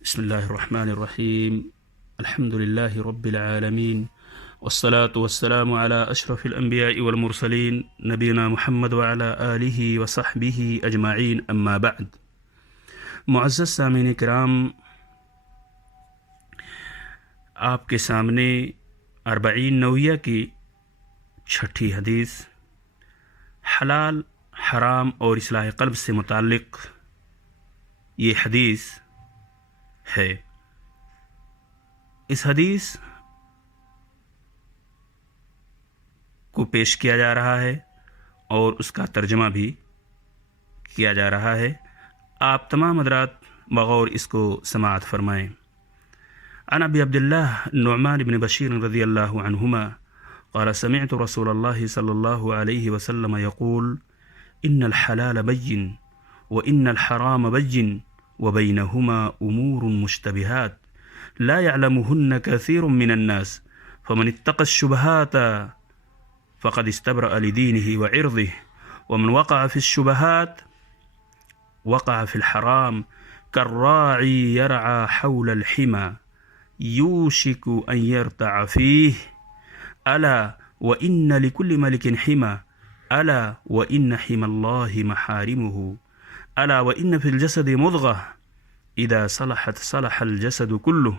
بسم اللہ الرحمن الرحیم الحمد للہ رب العالمین والصلاة والسلام علی اشرف الانبیاء والمرسلین نبینا محمد وعلی آلہ وصحبہ اجمعین اما بعد۔ معزز سامعین کرام، آپ کے سامنے اربعین نویہ کی چھٹی حدیث حلال حرام اور اصلاح قلب سے متعلق یہ حدیث ہے۔ اس حدیث کو پیش کیا جا رہا ہے اور اس کا ترجمہ بھی کیا جا رہا ہے۔ آپ تمام حضرات بغور اس کو سماعت فرمائیں۔ عن ابی عبداللہ نعمان بن بشیر رضی اللہ عنہما قال سمعت رسول اللہ صلی اللہ علیہ وسلم يقول ان الحلال بین وان الحرام بین وبينهما أمور مشتبهات لا يعلمهن كثير من الناس فمن اتقى الشبهات فقد استبرأ لدينه وعرضه ومن وقع في الشبهات وقع في الحرام كالراعي يرعى حول الحمى يوشك أن يرتع فيه ألا وإن لكل ملك حمى ألا وإن حمى الله محارمه ألا وإن في الجسد مضغة إذا صلحت صلح الجسد كله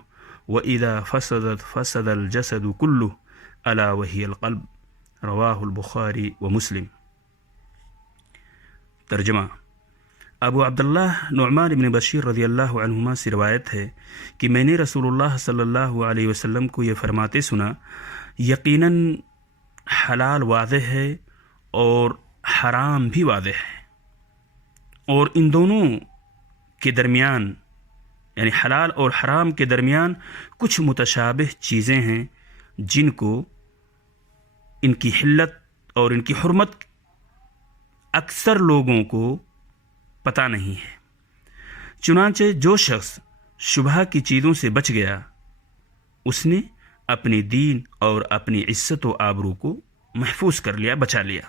وإذا فسدت فسد الجسد كله ألا وهي القلب رواه البخاری ومسلم۔ ترجمہ: ابو عبداللہ نعمان بن بشیر رضی اللہ عنہما سے روایت ہے کہ میں نے رسول اللہ صلی اللہ علیہ وسلم کو یہ فرماتے سنا، یقیناً حلال واضح ہے اور حرام بھی واضح ہے، اور ان دونوں کے درمیان یعنی حلال اور حرام کے درمیان کچھ متشابہ چیزیں ہیں جن کو ان کی حلت اور ان کی حرمت اکثر لوگوں کو پتہ نہیں ہے۔ چنانچہ جو شخص شبہ کی چیزوں سے بچ گیا اس نے اپنے دین اور اپنی عزت و آبرو کو محفوظ کر لیا، بچا لیا،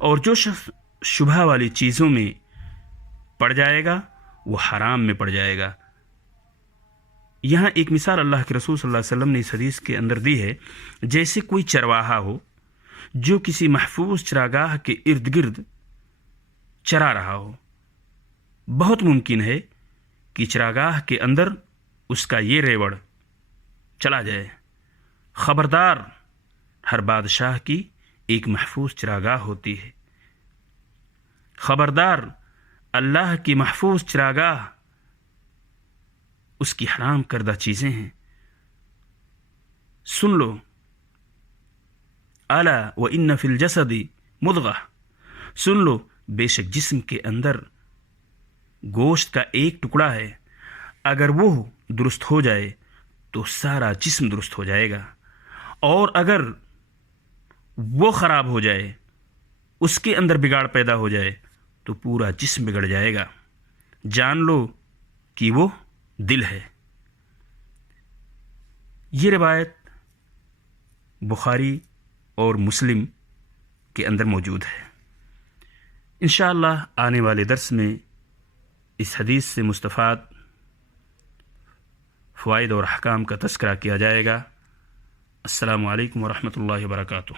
اور جو شخص شبہ والی چیزوں میں پڑ جائے گا وہ حرام میں پڑ جائے گا۔ یہاں ایک مثال اللہ کے رسول صلی اللہ علیہ وسلم نے اس حدیث کے اندر دی ہے، جیسے کوئی چرواہا ہو جو کسی محفوظ چراگاہ کے ارد گرد چرا رہا ہو۔ بہت ممکن ہے کہ چراگاہ کے اندر اس کا یہ ریوڑ چلا جائے۔ خبردار، ہر بادشاہ کی ایک محفوظ چراگاہ ہوتی ہے۔ خبردار، اللہ کی محفوظ چراگاہ اس کی حرام کردہ چیزیں ہیں۔ سن لو، الا وان فی الجسد مضغہ، سن لو بے شک جسم کے اندر گوشت کا ایک ٹکڑا ہے، اگر وہ درست ہو جائے تو سارا جسم درست ہو جائے گا، اور اگر وہ خراب ہو جائے، اس کے اندر بگاڑ پیدا ہو جائے تو پورا جسم بگڑ جائے گا۔ جان لو کہ وہ دل ہے۔ یہ روایت بخاری اور مسلم کے اندر موجود ہے۔ انشاءاللہ آنے والے درس میں اس حدیث سے مستفاد فوائد اور احکام کا تذکرہ کیا جائے گا۔ السلام علیکم ورحمۃ اللہ وبرکاتہ۔